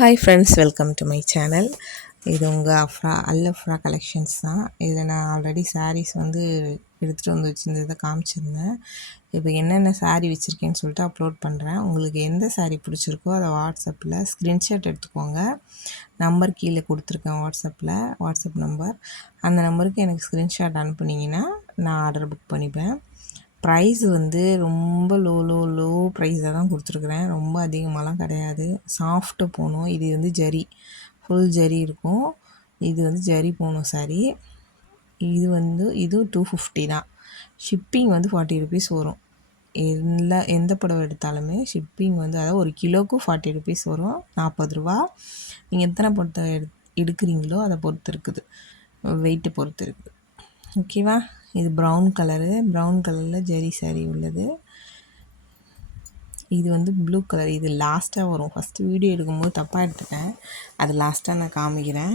Hi friends welcome to my channel இது உங்கள் அஃப்ரா அல் Afra collections தான். இதில் நான் ஆல்ரெடி சாரீஸ் வந்து எடுத்துகிட்டு வந்து வச்சுருந்ததை காமிச்சிருந்தேன். இப்போ என்னென்ன சாரீ வச்சுருக்கேன்னு சொல்லிட்டு அப்லோட் பண்ணுறேன் உங்களுக்கு எந்த சாரீ பிடிச்சிருக்கோ அதை வாட்ஸ்அப்பில் ஸ்க்ரீன்ஷாட் எடுத்துக்கோங்க. நம்பர் கீழே கொடுத்துருக்கேன் வாட்ஸ்அப்பில் வாட்ஸ்அப் நம்பர் அந்த நம்பருக்கு எனக்கு ஸ்க்ரீன்ஷாட் அனுப்புனீங்கன்னா நான் ஆர்டர் புக் பண்ணிப்பேன். ப்ரைஸ் வந்து ரொம்ப லோ லோ லோ ப்ரைஸாக தான் கொடுத்துருக்குறேன். ரொம்ப அதிகமாகலாம் கிடையாது. சாஃப்ட்டு போகணும் இது வந்து ஜரி. ஃபுல் ஜரி இருக்கும். இது வந்து ஜரி போகணும் சாரி இது வந்து இது டூ ஃபிஃப்டி தான். ஷிப்பிங் வந்து ஃபார்ட்டி ருபீஸ் வரும். எல்லா எந்த புடவை எடுத்தாலுமே ஷிப்பிங் வந்து அதாவது ஒரு கிலோவுக்கு ஃபார்ட்டி ருபீஸ் வரும். நாற்பது ரூபா. நீங்கள் எத்தனை பொறுத்த எடு எடுக்கிறீங்களோ அதை பொறுத்து இருக்குது. வெயிட்டை பொறுத்து இருக்குது. ஓகேவா இது ப்ரௌன் கலரு ப்ரௌன் கலரில் ஜெரி சாரி உள்ளது. இது வந்து ப்ளூ கலர் இது லாஸ்ட்டாக வரும். ஃபஸ்ட்டு வீடியோ எடுக்கும்போது தப்பாக எடுத்துட்டேன். அது லாஸ்ட்டாக நான் காமிக்கிறேன்.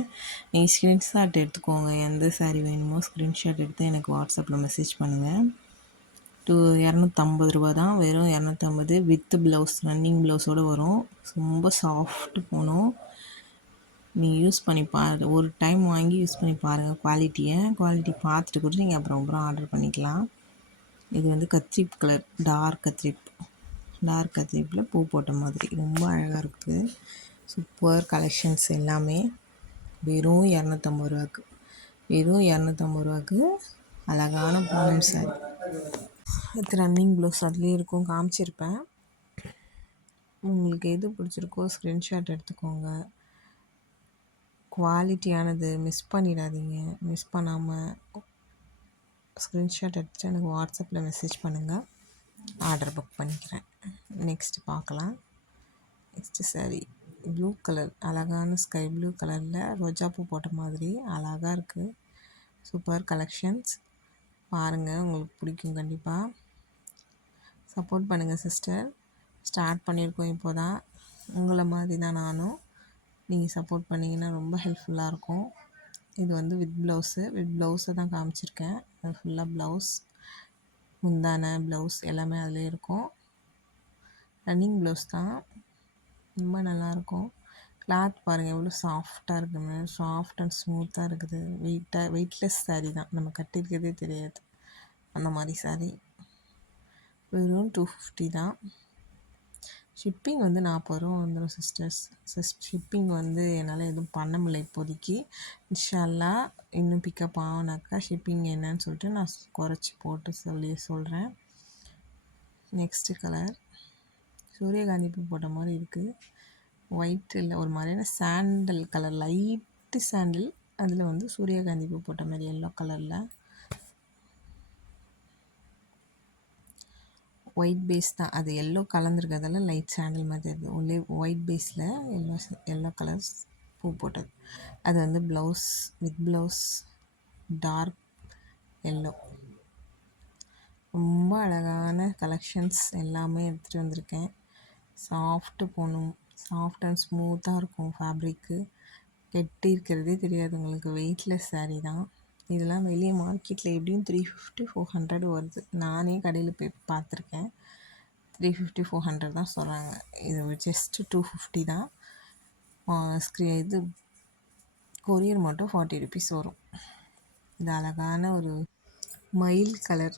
நீங்கள் ஸ்க்ரீன்ஷாட் எடுத்துக்கோங்க. எந்த சாரீ வேணுமோ ஸ்க்ரீன்ஷாட் எடுத்து எனக்கு வாட்ஸ்அப்பில் மெசேஜ் பண்ணுங்கள் டூ இரநூத்தம்பது ரூபா தான். வெறும் இரநூத்தம்பது வித்து ப்ளவுஸ் ரன்னிங் ப்ளவுஸோடு வரும். ரொம்ப சாஃப்ட் போகணும் நீங்கள் யூஸ் பண்ணி பாரு. ஒரு டைம் வாங்கி யூஸ் பண்ணி பாருங்கள் குவாலிட்டியை குவாலிட்டி பார்த்துட்டு கூட நீங்கள் அப்புறம் அப்புறம் ஆர்டர் பண்ணிக்கலாம். இது வந்து கத்ரிப் கலர் டார்க் கத்ரிப் டார்க் கத்ரிப்பில் பூ போட்ட மாதிரி. ரொம்ப அழகாக இருக்குது சூப்பர் கலெக்ஷன்ஸ் எல்லாமே. வெறும் இரநூத்தம்பது ரூபாக்கு வெறும் இரநூத்தம்பது ரூபாக்கு அழகான Poonam sari with running blouse அதுலேயும் இருக்கும் காமிச்சிருப்பேன். உங்களுக்கு எது பிடிச்சிருக்கோ ஸ்க்ரீன்ஷாட் எடுத்துக்கோங்க. குவாலிட்டியானது மிஸ் பண்ணிடாதீங்க. மிஸ் பண்ணாமல் ஸ்க்ரீன்ஷாட் எடுத்து எனக்கு வாட்ஸ்அப்பில் மெசேஜ் பண்ணுங்கள் ஆர்டர் புக் பண்ணிக்கிறேன். நெக்ஸ்ட் பார்க்கலாம். நெக்ஸ்ட்டு சாரி ப்ளூ கலர் அழகான ஸ்கை ப்ளூ கலரில் ரோஜாப்பூ போட்ட மாதிரி அழகாக இருக்குது சூப்பர் கலெக்ஷன்ஸ் பாருங்கள் உங்களுக்கு பிடிக்கும் கண்டிப்பாக சப்போர்ட் பண்ணுங்கள் சிஸ்டர் ஸ்டார்ட் பண்ணியிருக்கோம் இப்போ தான் உங்களை மாதிரி தான் நானும். நீங்கள் சப்போர்ட் பண்ணிங்கன்னா ரொம்ப ஹெல்ப்ஃபுல்லாக இருக்கும். இது வந்து வித் ப்ளவுஸு வித் ப்ளவுஸை தான் காமிச்சிருக்கேன். அது ஃபுல்லாக ப்ளவுஸ் முந்தான ப்ளவுஸ் எல்லாமே அதில் இருக்கும். ரன்னிங் ப்ளவுஸ் தான். ரொம்ப நல்லாயிருக்கும் கிளாத் பாருங்கள் எவ்வளோ சாஃப்டாக இருக்குன்னு. சாஃப்ட் அண்ட் ஸ்மூத்தாக இருக்குது. வெயிட்டாக வெயிட்லெஸ் சாரீ தான். நம்ம கட்டியிருக்கிறதே தெரியாது. அந்த மாதிரி சாரீ வெறும் டூ ஃபிஃப்டி தான். ஷிப்பிங் வந்து நாற்பது ரூபா வந்துடும் சிஸ்டர்ஸ் சிஸ் ஷிப்பிங் வந்து என்னால் எதுவும் பண்ண முடியல இப்போதைக்கு. இன்ஷால்லா இன்னும் பிக்கப் ஆகுனாக்கா ஷிப்பிங் என்னன்னு சொல்லிட்டு நான் குறைச்சி போட்டு சொல்லி சொல்கிறேன் நெக்ஸ்ட்டு கலர் சூரியகாந்தி பூ போட்ட மாதிரி இருக்குது ஒயிட் இல்லை ஒரு மாதிரியான சாண்டல் கலர் லைட்டு சாண்டில் அதில் வந்து சூரியகாந்தி பூ போட்ட மாதிரி எல்லோ கலரில் ஒயிட் பேஸ் தான். அது எல்லோ கலந்துருக்கிறதால லைட் சேண்டல் மாதிரி இருக்குது உள்ளே ஒயிட் பேஸில் எல்லோ எல்லோ கலர்ஸ் பூ போட்டது. அது வந்து blouse with blouse dark yellow ரொம்ப அழகான கலெக்ஷன்ஸ் எல்லாமே எடுத்துகிட்டு வந்திருக்கேன். சாஃப்ட்டு போகணும். சாஃப்ட் அண்ட் ஸ்மூத்தாக இருக்கும் ஃபேப்ரிக்கு கெட்டி இருக்கிறதே தெரியாது உங்களுக்கு. வெயிட்லெஸ் சாரீ தான். இதெல்லாம் வெளியே மார்க்கெட்டில் எப்படியும் த்ரீ ஃபிஃப்டி ஃபோர் ஹண்ட்ரட் வருது. நானே கடையில் போய் பார்த்துருக்கேன். த்ரீ ஃபிஃப்டி ஃபோர் ஹண்ட்ரட் தான் சொல்கிறாங்க இது ஜஸ்ட்டு டூ ஃபிஃப்டி தான். ஸ்க்ரீ இது கொரியர் மட்டும் ஃபார்ட்டி ருபீஸ் வரும். இது அழகான ஒரு மயில் கலர்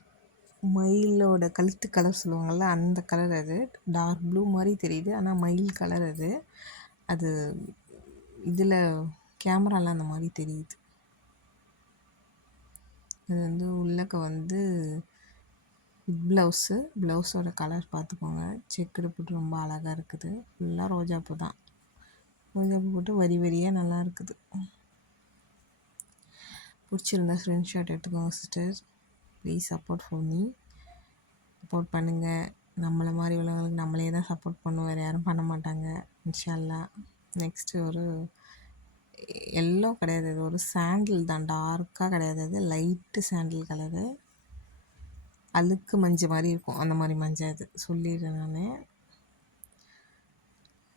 மயிலோட கழுத்து கலர் சொல்லுவாங்கள்ல அந்த கலர் அது. டார்க் ப்ளூ மாதிரி தெரியுது ஆனால் மயில் கலர் அது. அது இதில் கேமராலாம் அந்த மாதிரி தெரியுது. இது வந்து உள்ளக்க வந்து ப்ளவுஸு ப்ளவுஸோட கலர் பார்த்துக்கோங்க. செக்குடு போட்டு ரொம்ப அழகாக இருக்குது. ஃபுல்லாக ரோஜாப்பூ தான். ரோஜாப்பூ போட்டு வரி வரியாக நல்லா இருக்குது. பிடிச்சிருந்தா ஸ்க்ரீன்ஷாட் எடுத்துக்கோங்க sister please support for me support பண்ணுங்கள் நம்மளை மாதிரி உள்ளவங்களுக்கு நம்மளே தான் சப்போர்ட் பண்ணுவோம். வேறு யாரும் பண்ண மாட்டாங்க. இன்ஷால்லா நெக்ஸ்ட்டு ஒரு எல்லோ கிடையாது. இது ஒரு சாண்டில் தான். டார்க்காக கிடையாது. அது லைட்டு சாண்டில் கலரு அழுக்கு மஞ்சள் மாதிரி இருக்கும். அந்த மாதிரி மஞ்சள் அது சொல்லிடுறேன் நான்.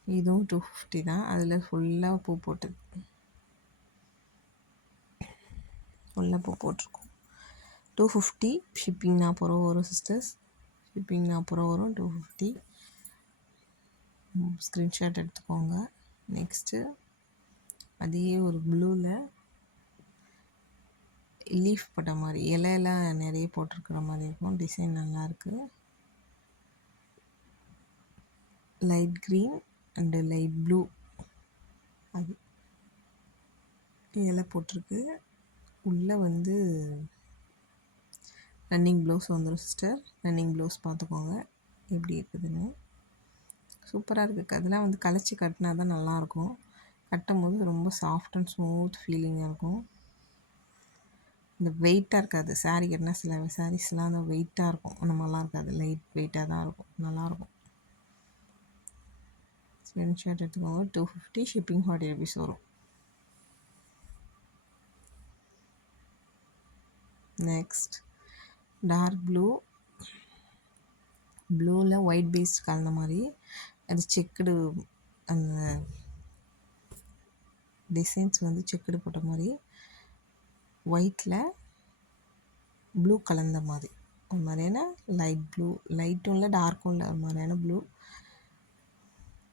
இதுவும் டூ ஃபிஃப்டி தான். அதில் ஃபுல்லாக பூ போட்டது ஃபுல்லாக பூ போட்டிருக்கோம். டூ ஃபிஃப்டி ஷிப்பிங் நாற்பது வரும் சிஸ்டர்ஸ் ஷிப்பிங் நாற்பது வரும் டூ ஃபிஃப்டி ஸ்க்ரீன்ஷாட் எடுத்துக்கோங்க. நெக்ஸ்ட்டு அதே ஒரு ப்ளூவில் லீஃப் போட்ட மாதிரி இலையெல்லாம் நிறைய போட்டிருக்கிற மாதிரி இருக்கும். டிசைன் நல்லாயிருக்கு light green and light blue அது இலை போட்டிருக்கு. உள்ளே வந்து ரன்னிங் ப்ளவுஸ் வந்துடும் சிஸ்டர் ரன்னிங் ப்ளவுஸ் பார்த்துக்கோங்க. எப்படி இருக்குதுன்னு. சூப்பராக இருக்குது அதெல்லாம் வந்து கலைச்சி கட்டினா தான் நல்லாயிருக்கும் கட்டும் போது ரொம்ப சாஃப்ட் அண்ட் ஸ்மூத் ஃபீலிங்காக இருக்கும். இந்த வெயிட்டாக இருக்காது. சாரீ கட்டினா சில சாரீஸ்லாம் அந்த வெயிட்டாக இருக்கும். அந்த மாதிரிலாம் இருக்காது. லைட் வெயிட்டாக தான் இருக்கும். நல்லாயிருக்கும் ஸ்க்ரீன்ஷாட் எடுத்துக்கோங்க. Two fifty shipping forty rupees வரும் நெக்ஸ்ட் டார்க் ப்ளூ ப்ளூவில் ஒயிட் பேஸ்ட் கலந்த மாதிரி. அது செக்குடு அந்த டிசைன்ஸ் வந்து செக்குடு போட்ட மாதிரி ஒயிட்டில் ப்ளூ கலந்த மாதிரி. ஒரு மாதிரியான லைட் ப்ளூ லைட்டும் இல்லை டார்க்கும் இல்லை ஒரு மாதிரியான ப்ளூ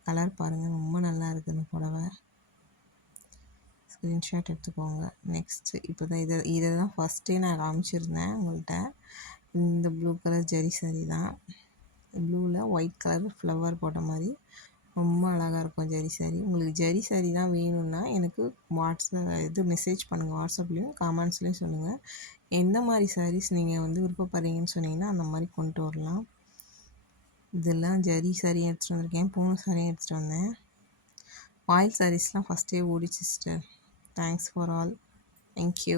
கலர் பாருங்கள் ரொம்ப நல்லா இருக்குது இந்த புடவை. ஸ்க்ரீன்ஷாட் எடுத்துக்கோங்க. நெக்ஸ்ட்டு இப்போ தான் இதை இதை தான் ஃபஸ்ட்டே நான் காமிச்சிருந்தேன் உங்கள்கிட்ட இந்த ப்ளூ கலர் ஜரி சாரி தான். ப்ளூவில் ஒயிட் கலர் ஃப்ளவர் போட்ட மாதிரி. ரொம்ப அழகாக இருக்கும் ஜரி சாரி உங்களுக்கு ஜரி சாரி தான் வேணும்னா எனக்கு வாட்ஸ்அப் இது மெசேஜ் பண்ணுங்கள் வாட்ஸ்அப்லேயும் காமெண்ட்ஸ்லேயும் சொல்லுங்கள் எந்த மாதிரி சாரீஸ் நீங்கள் வந்து விருப்பப்படுறீங்கன்னு சொன்னீங்கன்னா அந்த மாதிரி கொண்டு வரலாம். இதெல்லாம் ஜரி சாரி எடுத்துகிட்டு வந்திருக்கேன். பூனை சாரியும் எடுத்துகிட்டு வந்தேன். ஆயில் சாரீஸ்லாம் ஃபஸ்ட்டே ஓடிச்சு sister thanks for all thank you